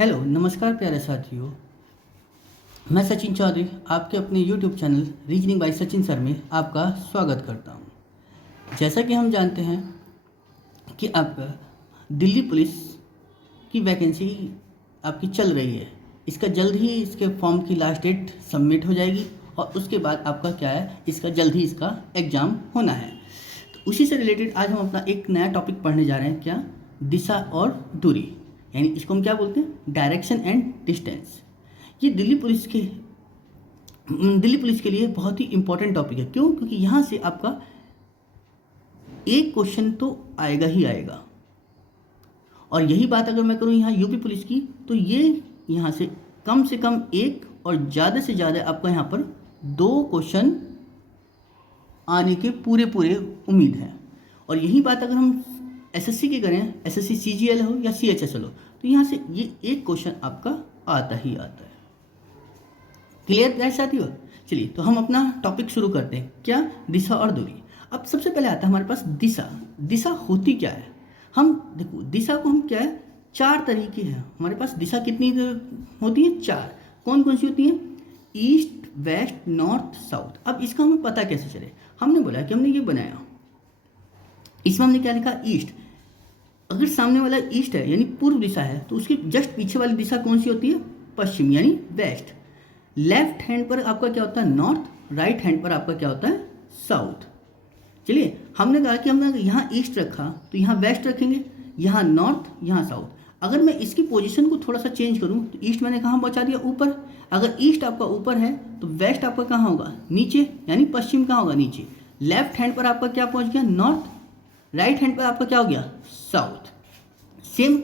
Hello नमस्कार प्यारे साथियों। मैं सचिन चौधरी आपके अपने YouTube channel reasoning bye Sachin sir में आपका स्वागत करता हूं। जैसा कि हम जानते हैं कि आपका दिल्ली पुलिस की वैकेंसी आपकी चल रही है। इसका जल्द ही इसके फॉर्म की लास्ट डेट सबमिट हो जाएगी और उसके बाद आपका क्या है, इसका जल्द ही इसका एग्ज़ाम होना है। तो उसी से रिलेटेड आज हम अपना एक नया टॉपिक पढ़ने जा रहे हैं, क्या, दिशा और दूरी, यानी इसको हम क्या बोलते हैं, डायरेक्शन एंड डिस्टेंस। ये दिल्ली पुलिस के लिए बहुत ही इंपॉर्टेंट टॉपिक है। क्यों? क्योंकि यहाँ से आपका एक क्वेश्चन तो आएगा ही आएगा। और यही बात अगर मैं करूँ यहाँ यूपी पुलिस की, तो ये यहाँ से कम एक और ज़्यादा से ज़्यादा आपका यहाँ पर 2 क्वेश्चन आने के पूरे उम्मीद है। और यही बात अगर हम एसएससी की करें, एसएससी सीजीएल हो या सीएचएसएल हो, तो यहाँ से ये एक क्वेश्चन आपका आता ही आता है। क्लियर है साथियों? चलिए तो हम अपना टॉपिक शुरू करते हैं, क्या, दिशा और दूरी। अब सबसे पहले आता है हमारे पास दिशा। दिशा होती क्या है? हम देखो, दिशा को हम क्या है, 4 तरीके हैं हमारे पास। दिशा कितनी होती है? 4। कौन कौन सी होती है? East, west, north, south. अब इसका हमें पता कैसे चले? हमने बोला कि हमने ये बनाया, इसमें हमने क्या लिखा, ईस्ट। अगर सामने वाला ईस्ट है यानी पूर्व दिशा है, तो उसकी जस्ट पीछे वाली दिशा कौन सी होती है? पश्चिम यानी वेस्ट। लेफ्ट हैंड पर आपका क्या होता है? नॉर्थ। राइट हैंड पर आपका क्या होता है? साउथ। चलिए, हमने कहा कि हमने यहाँ ईस्ट रखा तो यहाँ वेस्ट रखेंगे, यहाँ नॉर्थ, यहाँ साउथ। अगर मैं इसकी पोजीशन को थोड़ा सा चेंज करूँ तो ईस्ट मैंने कहाँ पहुँचा दिया? ऊपर। अगर ईस्ट आपका ऊपर है तो वेस्ट आपका कहाँ होगा? नीचे, यानी पश्चिम कहाँ होगा? नीचे। लेफ्ट हैंड पर आपका क्या पहुँच गया? नॉर्थ। राइट हैंड पर आपका क्या हो गया? साउथ। सेम,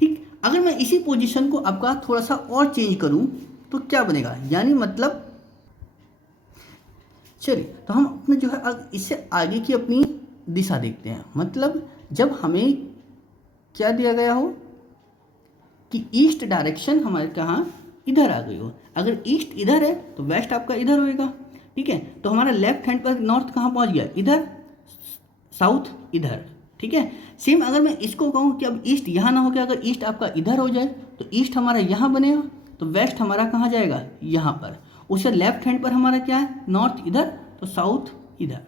ठीक। अगर मैं इसी पोजीशन को आपका थोड़ा सा और चेंज करूं तो क्या बनेगा? यानी मतलब, चलिए तो हम अपने जो है इससे आगे की अपनी दिशा देखते हैं। मतलब जब हमें क्या दिया गया हो कि ईस्ट डायरेक्शन हमारे कहाँ, इधर आ गई हो। अगर ईस्ट इधर है तो वेस्ट आपका इधर होएगा, ठीक है। तो हमारा लेफ्ट हैंड पर नॉर्थ कहाँ पहुँच गया? इधर। साउथ इधर, ठीक है। सेम अगर मैं इसको कहूँ कि अब ईस्ट यहाँ ना हो के अगर ईस्ट आपका इधर हो जाए तो ईस्ट हमारा यहाँ बनेगा, तो वेस्ट हमारा कहाँ जाएगा? यहाँ पर। उससे लेफ्ट हैंड पर हमारा क्या है? नॉर्थ इधर, तो साउथ इधर।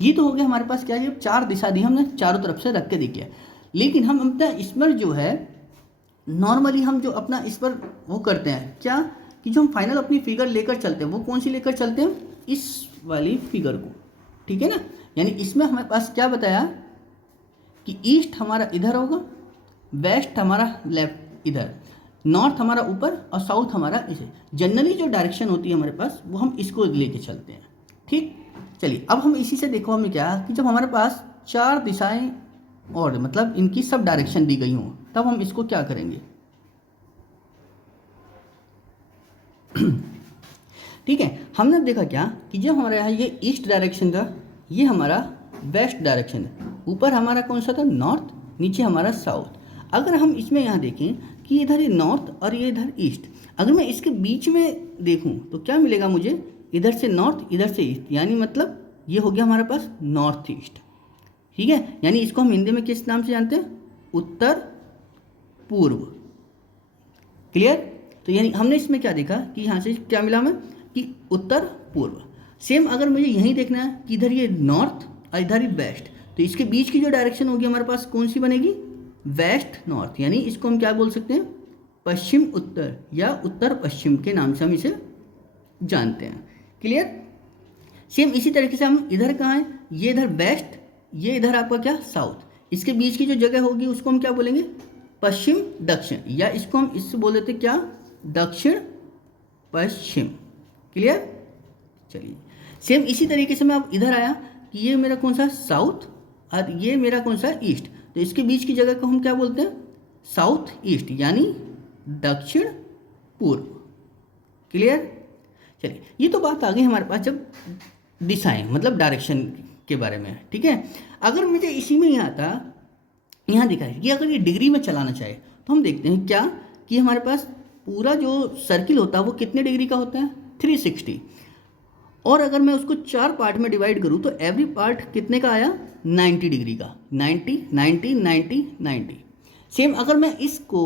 ये तो हो गया हमारे पास क्या है, 4 दिशा दी हमने, चारों तरफ से रख के देखिए। लेकिन हम अपना इस पर जो है नॉर्मली हम जो अपना इस पर वो करते हैं क्या, कि जो हम फाइनल अपनी फिगर लेकर चलते हैं, वो कौन सी लेकर चलते हैं? इस वाली फिगर को, ठीक है ना। यानी इसमें हमारे पास क्या बताया कि ईस्ट हमारा इधर होगा, वेस्ट हमारा लेफ्ट इधर, नॉर्थ हमारा ऊपर और साउथ हमारा इसे। जनरली जो डायरेक्शन होती है हमारे पास वो हम इसको लेके चलते हैं, ठीक। चलिए अब हम इसी से देखो हमें क्या, कि जब हमारे पास 4 दिशाएं और मतलब इनकी सब डायरेक्शन दी गई हों, तब हम इसको क्या करेंगे ठीक है। हमने देखा क्या कि जब हमारे यहाँ ये ईस्ट डायरेक्शन था, ये हमारा वेस्ट डायरेक्शन है, ऊपर हमारा कौन सा था? नॉर्थ, नीचे हमारा साउथ। अगर हम इसमें यहाँ देखें कि इधर ये नॉर्थ और ये इधर ईस्ट, अगर मैं इसके बीच में देखूँ तो क्या मिलेगा मुझे? इधर से नॉर्थ, इधर से ईस्ट, यानी मतलब ये हो गया हमारे पास नॉर्थ ईस्ट, ठीक है। यानी इसको हम हिंदी में किस नाम से जानते हैं? उत्तर पूर्व। क्लियर? तो यानी हमने इसमें क्या देखा कि यहाँ से क्या मिला हमें, कि उत्तर पूर्व। सेम अगर मुझे यहीं देखना है कि इधर ये नॉर्थ और इधर ही वेस्ट, तो इसके बीच की जो डायरेक्शन होगी हमारे पास कौन सी बनेगी? West north. यानी इसको हम क्या बोल सकते हैं? पश्चिम उत्तर या उत्तर पश्चिम के नाम से हम इसे जानते हैं। क्लियर? सेम इसी तरीके से हम इधर कहाँ हैं, ये इधर वेस्ट, ये इधर आपका क्या? साउथ। इसके बीच की जो जगह होगी उसको हम क्या बोलेंगे? पश्चिम दक्षिण, या इसको हम इससे बोल देते क्या? दक्षिण पश्चिम। क्लियर? चलिए सेम इसी तरीके से मैं अब इधर आया कि ये मेरा कौन सा? साउथ, और ये मेरा कौन सा? ईस्ट। तो इसके बीच की जगह को हम क्या बोलते हैं? साउथ ईस्ट, यानी दक्षिण पूर्व। क्लियर? चलिए ये तो बात आ गई हमारे पास जब दिशाएं मतलब डायरेक्शन के बारे में, ठीक है। अगर मुझे इसी में यहाँ आता, यहाँ दिखा है कि अगर ये डिग्री में चलाना चाहे तो हम देखते हैं क्या, कि हमारे पास पूरा जो सर्किल होता है वो कितने डिग्री का होता है? 360। और अगर मैं उसको 4 पार्ट में डिवाइड करूँ तो एवरी पार्ट कितने का आया? 90 डिग्री का। 90 90 90 90। सेम अगर मैं इसको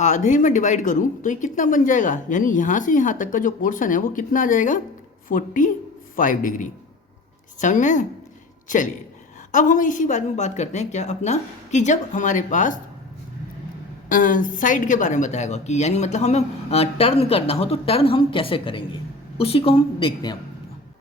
आधे में डिवाइड करूँ तो ये कितना बन जाएगा, यानी यहाँ से यहाँ तक का जो पोर्शन है वो कितना आ जाएगा, 45 डिग्री। समझ में? चलिए अब हम इसी बात में बात करते हैं क्या अपना, कि जब हमारे पास साइड के बारे में बताएगा कि यानी मतलब हमें टर्न करना हो तो टर्न हम कैसे करेंगे, उसी को हम देखते हैं अब।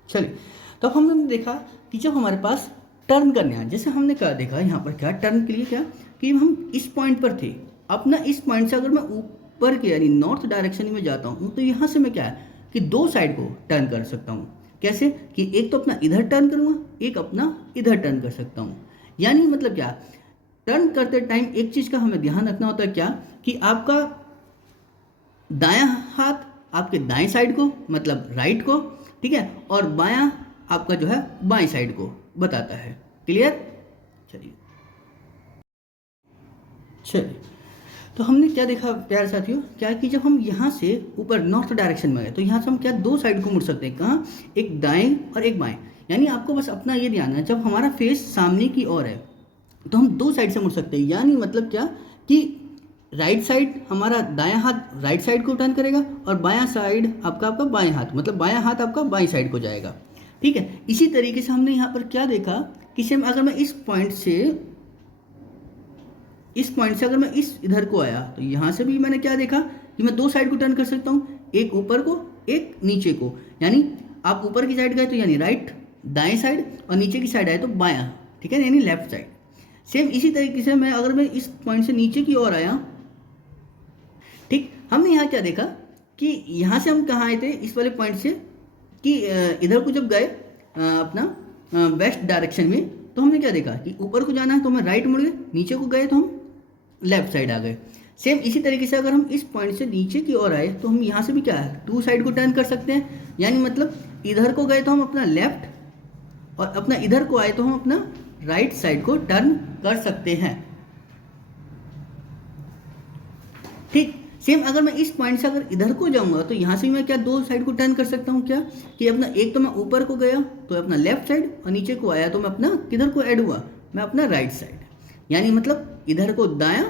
चलिए तो अब हमने देखा कि जब हमारे पास टर्न करने आए, जैसे हमने क्या देखा यहाँ पर क्या टर्न के लिए क्या कि हम इस पॉइंट पर थे, अपना इस पॉइंट से अगर मैं ऊपर के यानी नॉर्थ डायरेक्शन में जाता हूँ तो यहाँ से मैं क्या है कि दो साइड को टर्न कर सकता हूँ। कैसे कि एक तो अपना इधर टर्न करूँगा, एक अपना इधर टर्न कर सकता हूँ। यानी मतलब क्या, टर्न करते टाइम एक चीज़ का हमें ध्यान रखना होता है क्या कि आपका दायां हाथ आपके दाएं साइड को मतलब राइट को, ठीक है, और बायां आपका जो है बाएं साइड को बताता है। क्लियर? चलिए तो हमने क्या देखा प्यारे साथियों, क्या कि जब हम यहाँ से ऊपर नॉर्थ डायरेक्शन में गए तो यहाँ से हम क्या दो साइड को मुड़ सकते हैं, कहाँ, एक दाएं और एक बाएं। यानी आपको बस अपना ये ध्यान है, जब हमारा फेस सामने की ओर है तो हम दो साइड से मुड़ सकते हैं। यानी मतलब क्या कि राइट साइड हमारा दायां हाथ राइट साइड को टर्न करेगा और बायां साइड आपका बाएं हाथ मतलब बायां हाथ आपका बाएं साइड को जाएगा। ठीक है, इसी तरीके से हमने यहाँ पर क्या देखा कि सेम अगर मैं इस पॉइंट से अगर मैं इस इधर को आया तो यहाँ से भी मैंने क्या देखा कि मैं दो साइड को टर्न कर सकता हूँ, एक ऊपर को एक नीचे को। यानी आप ऊपर की साइड गए तो यानी राइट दाएं साइड और नीचे की साइड आए तो बायां, ठीक है, यानी लेफ्ट साइड। सेम इसी तरीके से मैं अगर मैं इस पॉइंट से नीचे की ओर आया, ठीक, हमने यहाँ क्या देखा कि यहाँ से हम कहाँ आए थे इस वाले पॉइंट से कि इधर को जब गए अपना वेस्ट डायरेक्शन में तो हमने क्या देखा कि ऊपर को जाना है तो हम राइट मुड़ गए, नीचे को गए तो हम लेफ्ट साइड आ गए। सेम इसी तरीके से अगर हम इस पॉइंट से नीचे की ओर आए तो हम यहाँ से भी क्या है टू साइड को टर्न कर सकते हैं। यानी मतलब इधर को गए तो हम अपना लेफ्ट और अपना इधर को आए तो हम अपना राइट साइड को टर्न कर सकते हैं। ठीक, सेम अगर मैं इस पॉइंट से अगर इधर को जाऊंगा तो यहाँ से मैं क्या दो साइड को टर्न कर सकता हूँ, क्या कि अपना एक तो मैं ऊपर को गया तो अपना लेफ्ट साइड और नीचे को आया तो मैं अपना किधर को ऐड हुआ, मैं अपना राइट साइड। यानी मतलब इधर को दायां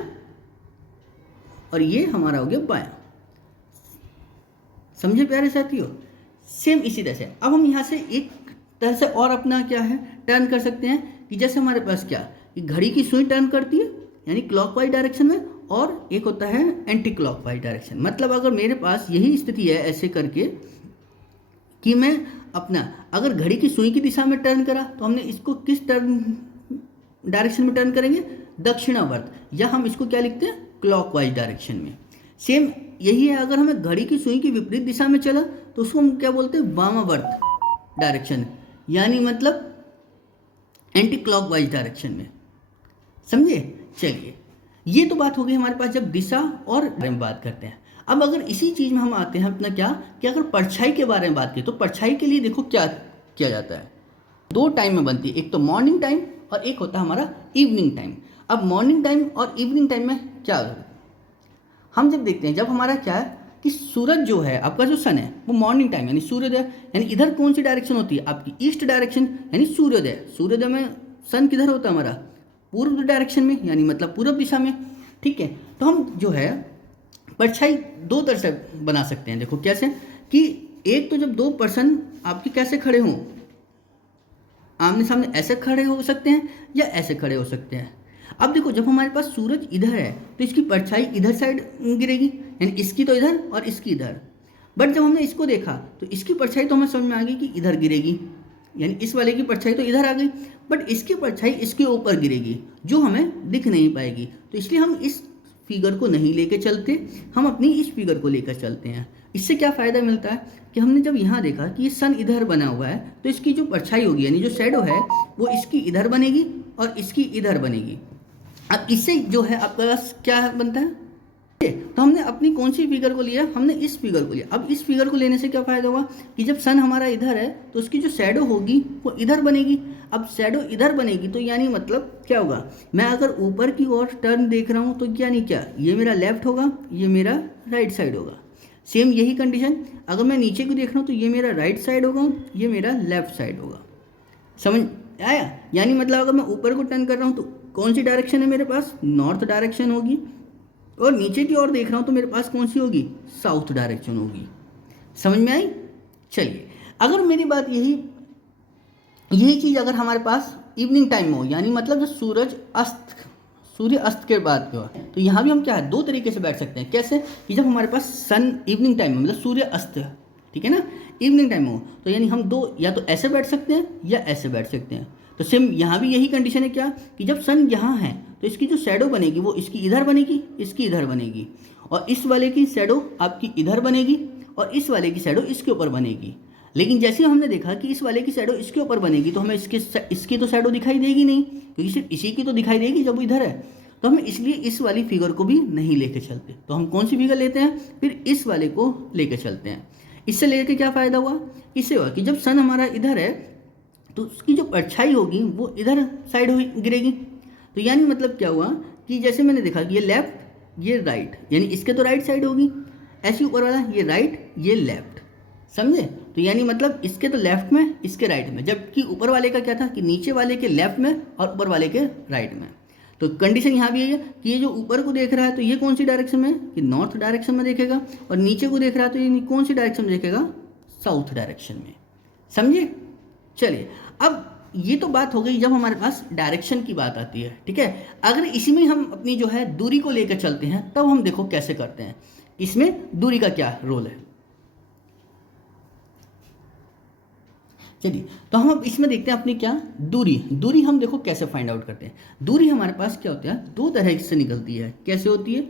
और ये हमारा हो गया बायां। समझे प्यारे साथियों? सेम इसी तरह से अब हम यहाँ से एक तरह से और अपना क्या है टर्न कर सकते हैं कि जैसे हमारे पास क्या कि घड़ी की सुई टर्न करती है यानी क्लॉकवाइज डायरेक्शन में, और एक होता है एंटी क्लॉकवाइज डायरेक्शन। मतलब अगर मेरे पास यही स्थिति है ऐसे करके कि मैं अपना अगर घड़ी की सुई की दिशा में टर्न करा तो हमने इसको किस डायरेक्शन में टर्न करेंगे, दक्षिणावर्त, या हम इसको क्या लिखते हैं क्लॉकवाइज डायरेक्शन में। सेम यही है अगर हमें घड़ी की सुई की विपरीत दिशा में चला तो उसको हम क्या बोलते हैं वामावर्त डायरेक्शन, यानी मतलब एंटी क्लॉकवाइज डायरेक्शन में। समझे? चलिए ये तो बात हो गई हमारे पास जब दिशा और बारे में बात करते हैं। अब अगर इसी चीज़ में हम आते हैं अपना क्या कि अगर परछाई के बारे में बात करें तो परछाई के लिए देखो क्या किया जाता है, दो टाइम में बनती है, एक तो मॉर्निंग टाइम और एक होता है हमारा इवनिंग टाइम। अब मॉर्निंग टाइम और इवनिंग टाइम में क्या हम जब देखते हैं जब हमारा क्या है कि सूरज जो है आपका जो सन है वो मॉर्निंग टाइम यानी सूर्योदय, यानी इधर कौन सी डायरेक्शन होती है आपकी ईस्ट डायरेक्शन यानी सूर्योदय। सूर्योदय में सन किधर होता है हमारा पूर्व डायरेक्शन में यानी मतलब पूर्व दिशा में। ठीक है, तो हम जो है परछाई दो तरह से बना सकते हैं। देखो कैसे कि एक तो जब दो पर्सन आपके कैसे खड़े हों आमने सामने, ऐसे खड़े हो सकते हैं या ऐसे खड़े हो सकते हैं। अब देखो जब हमारे पास सूरज इधर है तो इसकी परछाई इधर साइड गिरेगी, यानी इसकी तो इधर और इसकी इधर। बट जब हमने इसको देखा तो इसकी परछाई तो हमें समझ में आ गई कि इधर गिरेगी, यानी इस वाले की परछाई तो इधर आ गई, बट इसकी परछाई इसके ऊपर गिरेगी जो हमें दिख नहीं पाएगी। तो इसलिए हम इस फिगर को नहीं लेके चलते, हम अपनी इस फिगर को लेकर चलते हैं। इससे क्या फ़ायदा मिलता है कि हमने जब यहाँ देखा कि ये सन इधर बना हुआ है तो इसकी जो परछाई होगी यानी जो शैडो है वो इसकी इधर बनेगी और इसकी इधर बनेगी। अब इससे जो है आपका पास क्या बनता है, तो हमने अपनी कौन सी फिगर को लिया, हमने इस फिगर को लिया। अब इस फिगर को लेने से क्या फ़ायदा हुआ कि जब सन हमारा इधर है तो उसकी जो शैडो होगी वो इधर बनेगी। अब शैडो इधर बनेगी तो यानी मतलब क्या होगा, मैं अगर ऊपर की ओर टर्न देख रहा हूँ तो यानी क्या ये मेरा लेफ्ट होगा, ये मेरा राइट साइड होगा। सेम यही कंडीशन अगर मैं नीचे को देख रहा हूँ तो ये मेरा राइट साइड होगा, ये मेरा लेफ्ट साइड होगा। समझ आया? यानी मतलब अगर मैं ऊपर को टर्न कर रहा हूँ तो कौन सी डायरेक्शन है मेरे पास, नॉर्थ डायरेक्शन होगी। और नीचे की ओर देख रहा हूँ तो मेरे पास कौन सी होगी, साउथ डायरेक्शन होगी। समझ में आई। चलिए, अगर मेरी बात यही चीज़ अगर हमारे पास इवनिंग टाइम में हो, यानी मतलब जो सूर्य अस्त के बाद का, तो यहाँ भी हम क्या है, दो तरीके से बैठ सकते हैं। कैसे कि जब हमारे पास सन इवनिंग टाइम में, मतलब सूर्य अस्त, ठीक है ना, इवनिंग टाइम में हो, तो यानी हम दो, या तो ऐसे बैठ सकते हैं या ऐसे बैठ सकते हैं। तो सेम यहाँ भी यही कंडीशन है क्या, कि जब सन यहाँ है तो इसकी जो शैडो बनेगी वो इसकी इधर बनेगी, इसकी इधर बनेगी, और इस वाले की शैडो आपकी इधर बनेगी, और इस वाले की शैडो इसके ऊपर बनेगी। लेकिन जैसे हमने देखा कि इस वाले की शैडो इसके ऊपर बनेगी तो हमें इसकी तो शैडो दिखाई देगी नहीं, क्योंकि सिर्फ इसी की तो दिखाई देगी जब वो इधर है। तो हम इसलिए इस वाली फिगर को भी नहीं लेके चलते, तो हम कौन सी फिगर लेते हैं, फिर इस वाले को लेके चलते हैं। इससे लेके क्या फ़ायदा हुआ, इससे हुआ कि जब सन हमारा इधर है तो उसकी जो परछाई होगी वो इधर साइड गिरेगी। तो यानी मतलब क्या हुआ कि जैसे मैंने देखा कि ये लेफ्ट ये राइट, यानी इसके तो राइट साइड होगी, ऐसे ऊपर वाला ये राइट ये लेफ्ट, समझे। तो यानी मतलब इसके तो लेफ्ट में इसके राइट में, जबकि ऊपर वाले का क्या था कि नीचे वाले के लेफ्ट में और ऊपर वाले के राइट में। तो कंडीशन यहाँ भी यही है कि ये जो ऊपर को देख रहा है तो ये कौन सी डायरेक्शन में, कि नॉर्थ डायरेक्शन में देखेगा, और नीचे को देख रहा है तो ये कौन सी डायरेक्शन में देखेगा, साउथ डायरेक्शन में। समझे। चलिए, अब ये तो बात हो गई जब हमारे पास डायरेक्शन की बात आती है, ठीक है। अगर इसी में हम अपनी जो है दूरी को लेकर चलते हैं तब हम देखो कैसे करते हैं, इसमें दूरी का क्या रोल है। चलिए, तो हम अब इसमें देखते हैं अपनी क्या दूरी हम देखो कैसे फाइंड आउट करते हैं। दूरी हमारे पास क्या होती है, दो तरह से निकलती है। कैसे होती है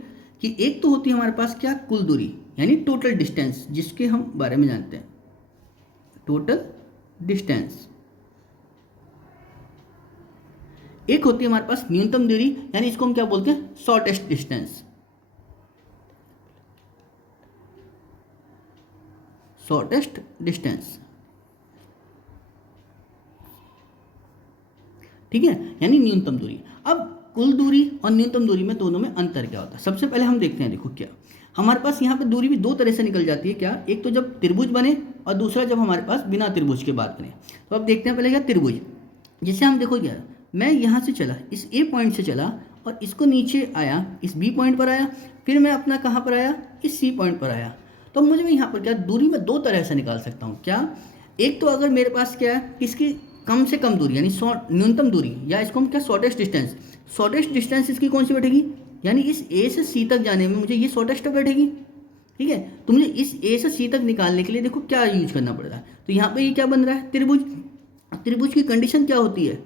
कि एक तो होती है हमारे पास क्या, कुल दूरी, यानी टोटल डिस्टेंस, जिसके हम बारे में जानते हैं, टोटल डिस्टेंस। एक होती है हमारे पास न्यूनतम दूरी, यानी इसको हम क्या बोलते हैं, शॉर्टेस्ट डिस्टेंस। शॉर्टेस्ट डिस्टेंस, ठीक है, यानी न्यूनतम दूरी। अब कुल दूरी और न्यूनतम दूरी में दोनों में अंतर क्या होता है, सबसे पहले हम देखते हैं। देखो क्या हमारे पास यहाँ पे दूरी भी दो तरह से निकल जाती है। क्या, एक तो जब त्रिभुज बने और दूसरा जब हमारे पास बिना त्रिभुज के बाद बने। तो अब देखते हैं पहले क्या, त्रिभुज। जैसे हम देखो यार, मैं यहाँ से चला, इस ए पॉइंट से चला और इसको नीचे आया, इस बी पॉइंट पर आया, फिर मैं अपना कहाँ पर आया, इस सी पॉइंट पर आया। तो मुझे मैं यहाँ पर क्या दूरी में दो तरह से निकाल सकता हूँ। क्या, एक तो अगर मेरे पास क्या है, इसकी कम से कम दूरी यानी न्यूनतम दूरी, या इसको हम क्या, शॉर्टेस्ट डिस्टेंस। शॉर्टेस्ट डिस्टेंस इसकी कौन सी बैठेगी, यानी इस ए से सी तक जाने में मुझे ये शॉर्टेस्ट बैठेगी, ठीक है। तो मुझे इस ए से सी तक निकालने के लिए देखो क्या यूज करना पड़ रहा है। तो यहाँ पे ये क्या बन रहा है, त्रिभुज। त्रिभुज की कंडीशन क्या होती है,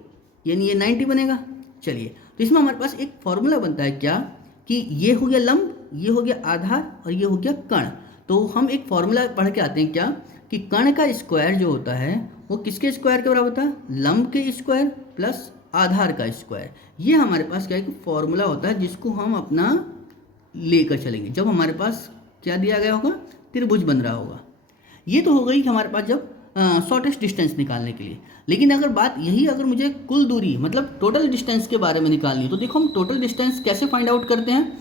यानी ये 90 बनेगा। चलिए, तो इसमें हमारे पास एक फॉर्मूला बनता है क्या, कि ये हो गया लंब, ये हो गया आधार, और ये हो गया कर्ण। तो हम एक फॉर्मूला पढ़ के आते हैं क्या, कि कर्ण का स्क्वायर जो होता है वो किसके स्क्वायर के बराबर होता है, लंब के स्क्वायर प्लस आधार का स्क्वायर। ये हमारे पास क्या है कि फॉर्मूला होता है जिसको हम अपना लेकर चलेंगे जब हमारे पास क्या दिया गया होगा, त्रिभुज बन रहा होगा। ये तो हो गई हमारे पास जब शॉर्टेस्ट डिस्टेंस निकालने के लिए। लेकिन अगर बात यही, अगर मुझे कुल दूरी मतलब टोटल डिस्टेंस के बारे में निकालनी है, तो देखो हम टोटल डिस्टेंस कैसे फाइंड आउट करते हैं।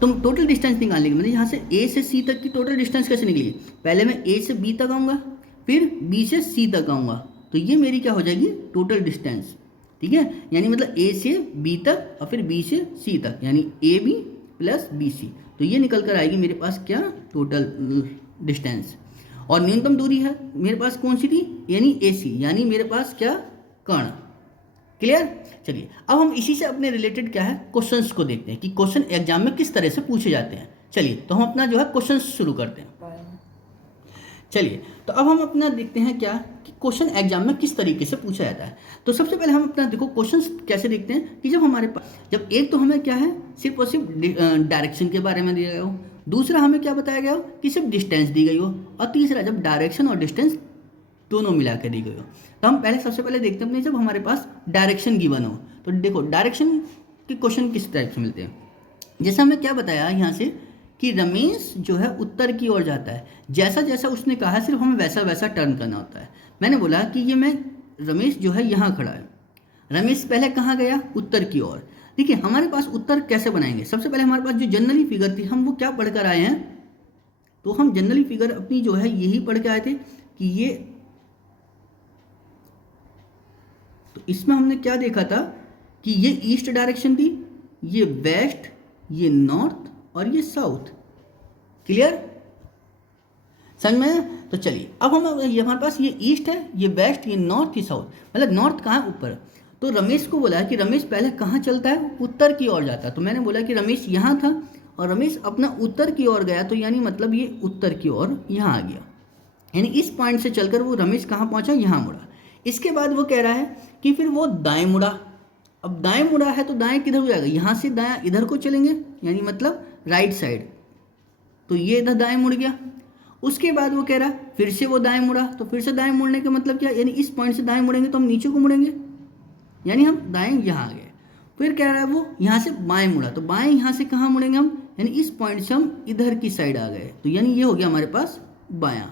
तो टोटल डिस्टेंस निकालने के मतलब यहाँ से ए से सी तक की टोटल डिस्टेंस कैसे निकली, पहले मैं ए से बी तक आऊँगा, फिर बी से सी तक आऊँगा, तो ये मेरी क्या हो जाएगी, टोटल डिस्टेंस, ठीक है। यानी मतलब ए से बी तक और फिर बी से सी तक, यानी A B plus B C, तो ये निकल कर आएगी मेरे पास क्या, टोटल डिस्टेंस। और न्यूनतम दूरी है मेरे पास कौन सी थी, यानी ए सी, यानी मेरे पास क्या, कर्ण। क्लियर। चलिए, अब हम इसी से अपने रिलेटेड क्या है, क्वेश्चंस को देखते हैं कि क्वेश्चन एग्जाम में किस तरह से पूछे जाते हैं। चलिए, तो हम अपना जो है क्वेश्चंस शुरू करते हैं। चलिए, तो अब हम अपना देखते हैं क्या, कि क्वेश्चन एग्जाम में किस तरीके से पूछा जाता है। तो सबसे पहले हम अपना देखो क्वेश्चंस कैसे देखते हैं, कि जब हमारे पास, जब एक तो हमें क्या है, सिर्फ और सिर्फ डायरेक्शन के बारे में दिया गया हो, दूसरा हमें क्या बताया गया हो कि सिर्फ डिस्टेंस दी गई हो, और तीसरा जब डायरेक्शन और डिस्टेंस दोनों मिला के दी गई हो। तो हम सबसे पहले देखते हैं अपने, जब हमारे पास डायरेक्शन गिवन हो, तो देखो डायरेक्शन के क्वेश्चन किस टाइप से मिलते हैं। जैसे हमने क्या बताया यहाँ से, कि रमेश जो है उत्तर की ओर जाता है, जैसा जैसा उसने कहा सिर्फ हमें वैसा वैसा टर्न करना होता है। मैंने बोला कि ये मैं, रमेश जो है यहाँ खड़ा है, रमेश पहले कहाँ गया, उत्तर की ओर। ठीक है, हमारे पास उत्तर कैसे बनाएंगे, सबसे पहले हमारे पास जो जनरली फिगर थी, हम वो क्या पढ़ कर आए हैं, तो हम जनरली फिगर अपनी जो है यही पढ़ के आए थे कि ये, तो इसमें हमने क्या देखा था कि ये ईस्ट डायरेक्शन थी, ये वेस्ट ये नॉर्थ और ये साउथ। क्लियर, समझ में आया? तो चलिए अब हम ये हमारे पास ये ईस्ट है, ये वेस्ट, ये नॉर्थ, ये साउथ, मतलब नॉर्थ कहाँ है? ऊपर। तो रमेश को बोला कि रमेश पहले कहाँ चलता है? उत्तर की ओर जाता है। तो मैंने बोला कि रमेश यहाँ था और रमेश अपना उत्तर की ओर गया, तो यानी मतलब ये उत्तर की ओर यहाँ आ गया, यानी इस पॉइंट से चलकर वो रमेश कहाँ पहुँचा? यहाँ मुड़ा। इसके बाद वो कह रहा है कि फिर वो दाएं मुड़ा। अब दाएं मुड़ा है तो दाएं किधर हो जाएगा? यहाँ से दायां इधर को चलेंगे, यानी मतलब राइट साइड, तो ये इधर दाएं मुड़ गया। उसके बाद वो कह रहा है फिर से वो दाएं मुड़ा, तो फिर से दाएं मुड़ने का मतलब क्या? यानी इस पॉइंट से दाएं मुड़ेंगे तो हम नीचे को मुड़ेंगे, यानी हम दाएं यहाँ आ गए। फिर कह रहा है वो यहाँ से बाएं मुड़ा, तो बाएं यहाँ से कहाँ मुड़ेंगे हम? यानी इस पॉइंट से हम इधर की साइड आ गए, तो यानी ये हो गया हमारे पास बायां।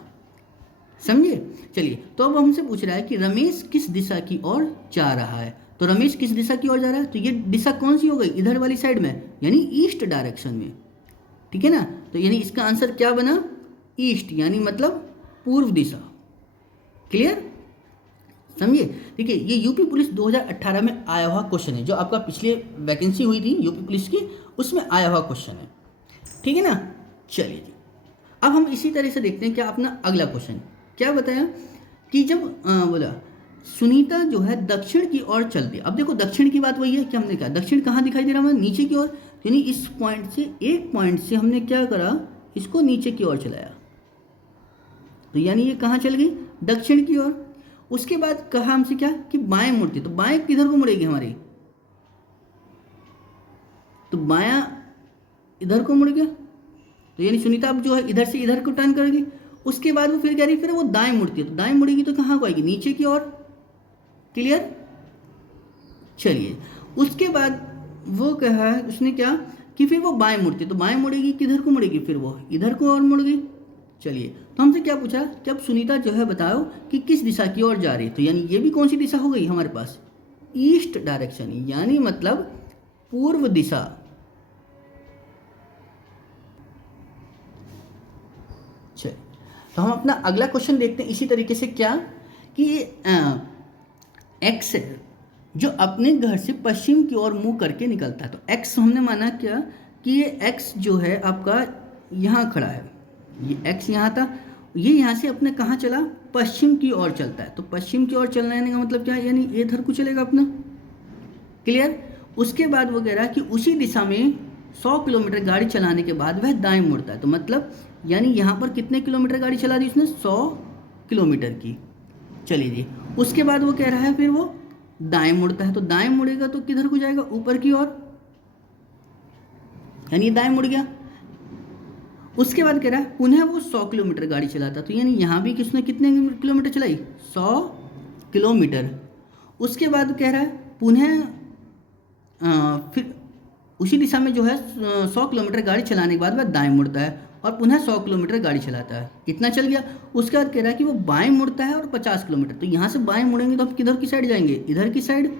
समझे? चलिए, तो अब हमसे पूछ रहा है कि रमेश किस दिशा की ओर जा रहा है। तो रमेश किस दिशा की ओर जा रहा है? तो ये दिशा कौन सी हो गई? इधर वाली साइड में, यानी ईस्ट डायरेक्शन में। ठीक है ना? तो यानी इसका आंसर क्या बना? ईस्ट, यानी मतलब पूर्व दिशा। क्लियर, समझिए? देखिए, ये यूपी पुलिस 2018 में आया हुआ क्वेश्चन है, जो आपका पिछले वैकेंसी हुई थी यूपी पुलिस की, उसमें आया हुआ क्वेश्चन है। ठीक है ना? चलिए जी, अब हम इसी तरह से देखते हैं क्या अपना अगला क्वेश्चन क्या बताया कि जब बोला सुनीता जो है दक्षिण की ओर चलती। अब देखो, दक्षिण की बात वही है कि हमने कहा दक्षिण कहाँ दिखाई दे रहा है? नीचे की ओर, यानी इस पॉइंट से, एक पॉइंट से हमने क्या करा? इसको नीचे की ओर चलाया, तो यानी ये कहाँ चल गई? दक्षिण की ओर। उसके बाद कहा हमसे क्या कि बाएं मुड़ती, तो बाएं किधर को मुड़ेगी हमारी? तो बायां इधर को मुड़ गया, तो यानी सुनीता अब जो है इधर से इधर को टर्न करेगी। उसके बाद वो फिर कह रही फिर वो दाएं मुड़ती है, तो दाएं मुड़ेगी तो कहाँ को आएगी? नीचे की ओर। क्लियर, चलिए। उसके बाद वो कहा है उसने क्या कि फिर वो बाएं मुड़ती है, तो बाएं मुड़ेगी किधर को मुड़ेगी? फिर वो इधर को और मुड़ गई। चलिए, तो हमसे क्या पूछा कि अब सुनीता जो है बताओ कि किस दिशा की ओर जा रही है। तो यानी ये भी कौन सी दिशा हो गई हमारे पास? ईस्ट डायरेक्शन, यानी मतलब पूर्व दिशा। चलिए, तो हम अपना अगला क्वेश्चन देखते हैं इसी तरीके से, क्या कि एक्स जो अपने घर से पश्चिम की ओर मुंह करके निकलता है। तो एक्स हमने माना क्या कि ये एक्स जो है आपका यहाँ खड़ा है, ये एक्स यहाँ था, ये यहाँ से अपने कहाँ चला? पश्चिम की ओर चलता है। तो पश्चिम की ओर चलने का मतलब क्या है? यानी ये इधर को चलेगा अपना। क्लियर। उसके बाद वो कह रहा है कि उसी दिशा में 100 किलोमीटर गाड़ी चलाने के बाद वह दाएं मुड़ता है। तो मतलब यानी यहाँ पर कितने किलोमीटर गाड़ी चला दी उसने? 100 किलोमीटर की। चलिए जी, उसके बाद वो कह रहा है फिर वो दाएं मुड़ता है, तो दाएं मुड़ेगा तो किधर को जाएगा? ऊपर की ओर, यानी दाएं मुड़ गया। उसके बाद कह रहा है पुनः वो 100 किलोमीटर गाड़ी चलाता, तो यानी यहाँ भी किसने कितने किलोमीटर चलाई? 100 किलोमीटर। उसके बाद कह रहा है पुनः फिर उसी दिशा में जो है 100 किलोमीटर गाड़ी चलाने के बाद वह दाएं मुड़ता है और पुनः 100 किलोमीटर गाड़ी चलाता है। इतना चल गया। उसके बाद कह रहा है कि वो बाएं मुड़ता है और 50 किलोमीटर। तो यहाँ से बाएं मुड़ेंगे तो हम किधर की साइड जाएंगे? इधर की साइड,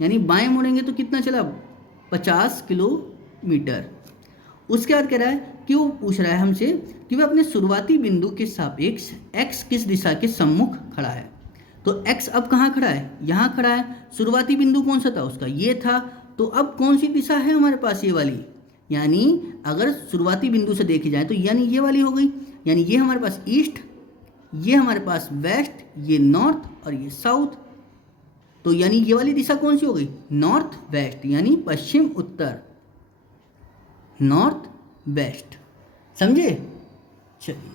यानी बाएं मुड़ेंगे तो कितना चला? 50 किलोमीटर। उसके बाद कह रहा है कि वो पूछ रहा है हमसे कि वह अपने शुरुआती बिंदु के सापेक्ष एक्स किस दिशा के सम्मुख खड़ा है। तो एक्स अब कहाँ खड़ा है? यहाँ खड़ा है। शुरुआती बिंदु कौन सा था उसका? ये था। तो अब कौन सी दिशा है हमारे पास? ये वाली। यानी अगर शुरुआती बिंदु से देखी जाए तो यानी ये वाली हो गई, यानी ये हमारे पास ईस्ट, ये हमारे पास वेस्ट, ये नॉर्थ और ये साउथ। तो यानी ये वाली दिशा कौन सी हो गई? नॉर्थ वेस्ट, यानी पश्चिम उत्तर, नॉर्थ वेस्ट। समझे? चलिए,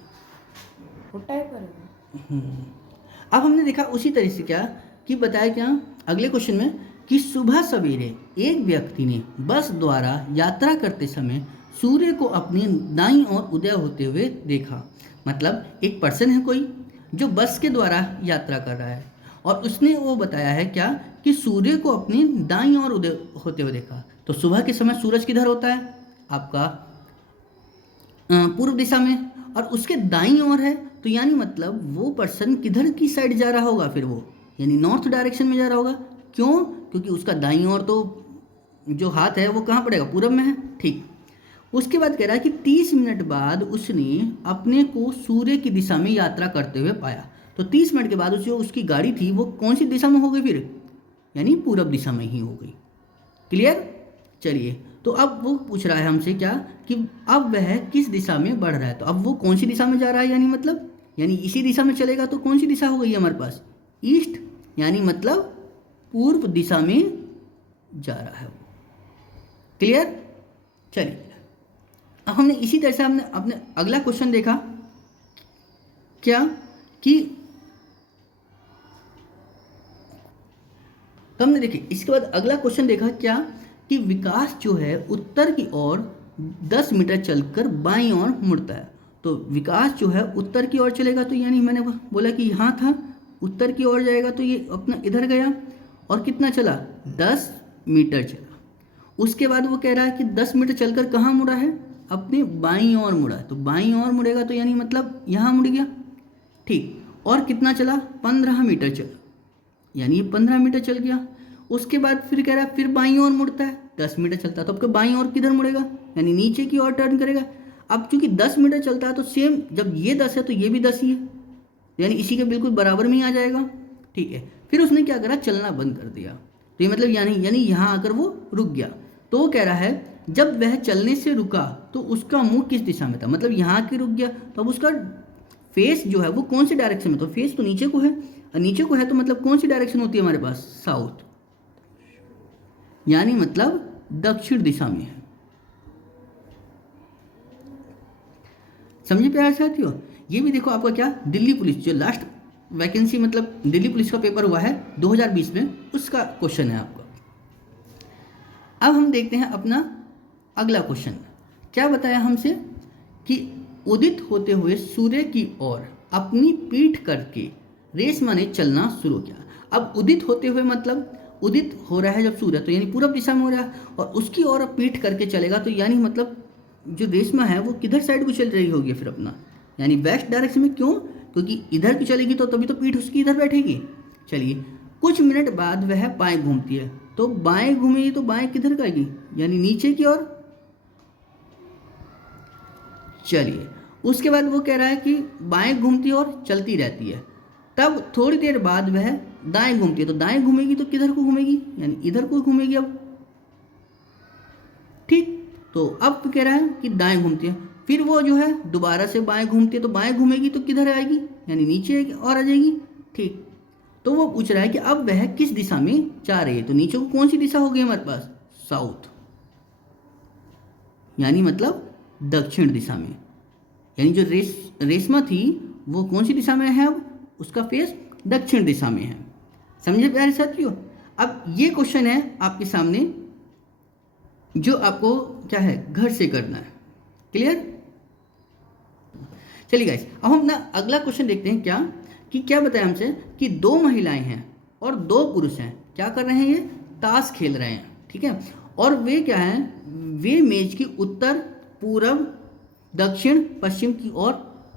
अब हमने देखा उसी तरह से क्या कि बताया क्या अगले क्वेश्चन में कि सुबह सवेरे एक व्यक्ति ने बस द्वारा यात्रा करते समय सूर्य को अपनी दाईं ओर उदय होते हुए देखा। मतलब एक पर्सन है कोई जो बस के द्वारा यात्रा कर रहा है और उसने वो बताया है क्या कि सूर्य को अपनी दाईं ओर उदय होते हुए देखा। तो सुबह के समय सूरज किधर होता है? आपका पूर्व दिशा में, और उसके दाईं ओर है। तो यानी मतलब वो पर्सन किधर की साइड जा रहा होगा? फिर वो यानी नॉर्थ डायरेक्शन में जा रहा होगा। क्यों? क्योंकि उसका दाईं ओर तो जो हाथ है वो कहाँ पड़ेगा? पूरब में है। ठीक। उसके बाद कह रहा है कि 30 मिनट बाद उसने अपने को सूर्य की दिशा में यात्रा करते हुए पाया। तो 30 मिनट के बाद जो उसकी गाड़ी थी वो कौन सी दिशा में हो गई फिर? यानी पूरब दिशा में ही हो गई। क्लियर? चलिए, तो अब वो पूछ रहा है हमसे क्या कि अब वह किस दिशा में बढ़ रहा है। तो अब वो कौन सी दिशा में जा रहा है, यानी मतलब यानी इसी दिशा में चलेगा तो कौन सी दिशा हो गई हमारे पास, ईस्ट, यानी मतलब पूर्व दिशा में जा रहा है। क्लियर। चलिए अब हमने इसी तरह से हमने अपने अगला क्वेश्चन देखा क्या कि हमने देखिए इसके बाद अगला क्वेश्चन देखा क्या कि विकास जो है उत्तर की ओर 10 मीटर चलकर बाईं ओर मुड़ता है। तो विकास जो है उत्तर की ओर चलेगा तो यानी मैंने बोला कि यहाँ था, उत्तर की ओर जाएगा तो ये अपना इधर गया और कितना चला, 10 मीटर चला। उसके बाद वो कह रहा है कि 10 मीटर चलकर कहाँ मुड़ा है, अपने बाईं ओर मुड़ा है। तो बाईं ओर मुड़ेगा तो यानी मतलब यहाँ मुड़ गया, ठीक। और कितना चला, 15 मीटर चला, यानी ये 15 मीटर चल गया। उसके बाद फिर कह रहा है फिर बाईं ओर मुड़ता है, 10 मीटर चलता है तो आपका बाईं ओर किधर मुड़ेगा, यानी नीचे की ओर टर्न करेगा। अब चूंकि 10 मीटर चलता है तो सेम जब ये 10 है तो ये भी 10 ही है, यानी इसी के बिल्कुल बराबर में ही आ जाएगा, ठीक है। फिर उसने क्या करा, चलना बंद कर दिया। तो ये मतलब यानी यहाँ आकर वो रुक गया। तो वो कह रहा है जब वह चलने से रुका तो उसका मुंह किस दिशा में था, मतलब यहाँ के रुक गया तो अब उसका फेस जो है वो कौन सी डायरेक्शन में, तो फेस तो नीचे को है, और नीचे को है तो मतलब कौन सी डायरेक्शन होती है हमारे पास, साउथ, यानी मतलब दक्षिण दिशा में है। समझे प्यारे साथियों। ये भी देखो आपका क्या, दिल्ली पुलिस जो लास्ट वैकेंसी मतलब दिल्ली पुलिस का पेपर हुआ है 2020 में, उसका क्वेश्चन है आपका। अब हम देखते हैं अपना अगला क्वेश्चन। क्या बताया हमसे कि उदित होते हुए सूर्य की ओर अपनी पीठ करके रेशमा ने चलना शुरू किया। अब उदित होते हुए मतलब उदित हो रहा है जब सूर्य, तो यानी पूरब दिशा में हो रहा है, और उसकी ओर पीठ करके चलेगा तो यानी मतलब जो रेशमा है वो किधर साइड को चल रही होगी फिर अपना, यानी वेस्ट डायरेक्शन में। क्यों, क्योंकि इधर को चलेगी तो तभी तो पीठ उसकी इधर बैठेगी। चलिए कुछ मिनट बाद वह बाएं घूमती है, तो बाएं घूमेगी तो बाएं किधर जाएगी, यानी नीचे की ओर। चलिए उसके बाद वो कह रहा है कि बाएं घूमती और चलती रहती है, तब थोड़ी देर बाद वह दाएं घूमती है, तो दाएं घूमेगी तो किधर को घूमेगी, यानी इधर को घूमेगी अब, ठीक। तो अब कह रहा है कि दाएं घूमती है, फिर वो जो है दोबारा से बाएं घूमती है, तो बाएं घूमेगी तो किधर आएगी, यानी नीचे और आ जाएगी, ठीक। तो वो पूछ रहा है कि अब वह किस दिशा में जा रही है, तो नीचे को कौन सी दिशा हो गई हमारे पास, साउथ, यानी मतलब दक्षिण दिशा में। यानी जो रेशमा थी वो कौन सी दिशा में है, अब उसका फेस दक्षिण दिशा में है। समझे प्यारे साथियों। अब ये क्वेश्चन है आपके सामने जो आपको क्या है घर से करना है। क्लियर। चलिए गाइस अब हम अपना अगला क्वेश्चन देखते हैं क्या कि क्या बताया हमसे कि 2 महिलाएं हैं और 2 पुरुष हैं, क्या कर रहे हैं, ये ताश खेल रहे हैं, ठीक है। और वे क्या हैं, वे मेज की उत्तर पूरब दक्षिण पश्चिम की ओर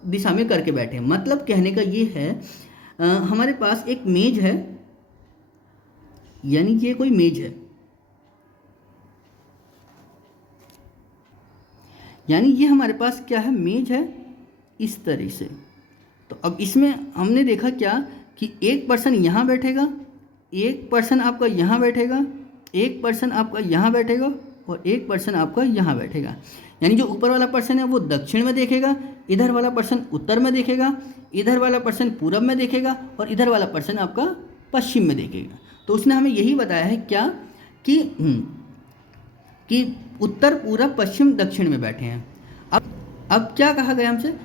दिशा में करके बैठे हैं। मतलब कहने का ये है हमारे पास एक मेज है, यानी ये कोई मेज है, यानी ये हमारे पास क्या है, मेज है इस तरह से। तो अब इसमें हमने देखा क्या कि एक पर्सन यहाँ बैठेगा, एक पर्सन आपका यहाँ बैठेगा, एक पर्सन आपका यहाँ बैठेगा और एक पर्सन आपका यहाँ बैठेगा। यानी जो ऊपर वाला पर्सन है वो दक्षिण में देखेगा, इधर वाला पर्सन उत्तर में देखेगा, इधर वाला पर्सन पूरब में देखेगा और इधर वाला पर्सन आपका पश्चिम में देखेगा। तो उसने हमें यही बताया है क्या कि उत्तर पूरब पश्चिम दक्षिण में बैठे हैं। अब क्या कहा गया हमसे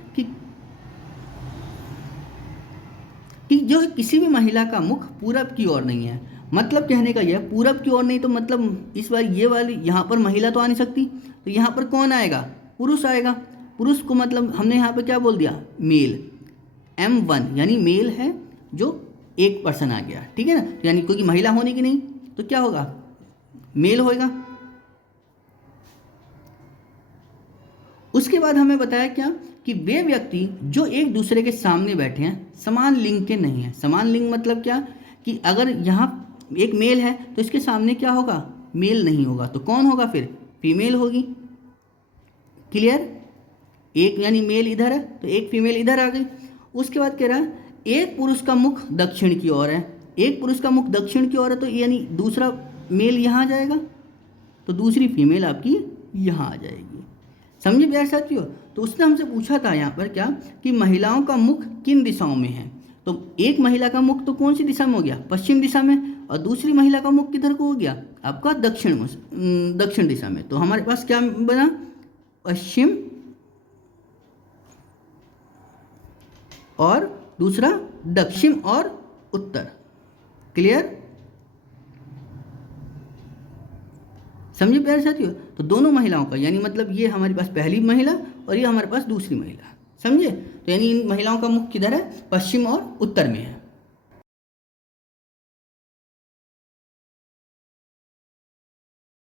कि जो किसी भी महिला का मुख पूरब की ओर नहीं है। मतलब कहने का यह पूरब की ओर नहीं, तो मतलब इस बार ये वाली यहाँ पर महिला तो आ नहीं सकती, तो यहाँ पर कौन आएगा, पुरुष आएगा। पुरुष को मतलब हमने यहाँ पर क्या बोल दिया, मेल, M1 यानी मेल है जो एक पर्सन आ गया, ठीक है ना। तो यानी क्योंकि महिला होने की नहीं तो क्या होगा, मेल होएगा। उसके बाद हमें बताया क्या कि वे व्यक्ति जो एक दूसरे के सामने बैठे हैं समान लिंग के नहीं हैं। समान लिंग मतलब क्या कि अगर यहाँ एक मेल है तो इसके सामने क्या होगा, मेल नहीं होगा, तो कौन होगा फिर, फीमेल होगी। क्लियर। एक यानी मेल इधर है तो एक फीमेल इधर आ गई। उसके बाद कह रहा है एक पुरुष का मुख दक्षिण की ओर है, एक पुरुष का मुख दक्षिण की ओर है, तो यानी दूसरा मेल यहाँ जाएगा, तो दूसरी फीमेल आपकी यहाँ आ जाएगी। समझे प्यारे साथियों। तो उसने हमसे पूछा था यहाँ पर क्या कि महिलाओं का मुख किन दिशाओं में है। तो एक महिला का मुख तो कौन सी दिशा में हो गया, पश्चिम दिशा में, और दूसरी महिला का मुख किधर को हो गया आपका दक्षिण दिशा में। तो हमारे पास क्या बना, पश्चिम और दूसरा दक्षिण और उत्तर। क्लियर, समझे प्यारे साथियों। तो दोनों महिलाओं का यानी मतलब ये हमारे पास पहली महिला और ये हमारे पास दूसरी महिला, समझे। तो यानी इन महिलाओं का मुख किधर है, पश्चिम और उत्तर में है।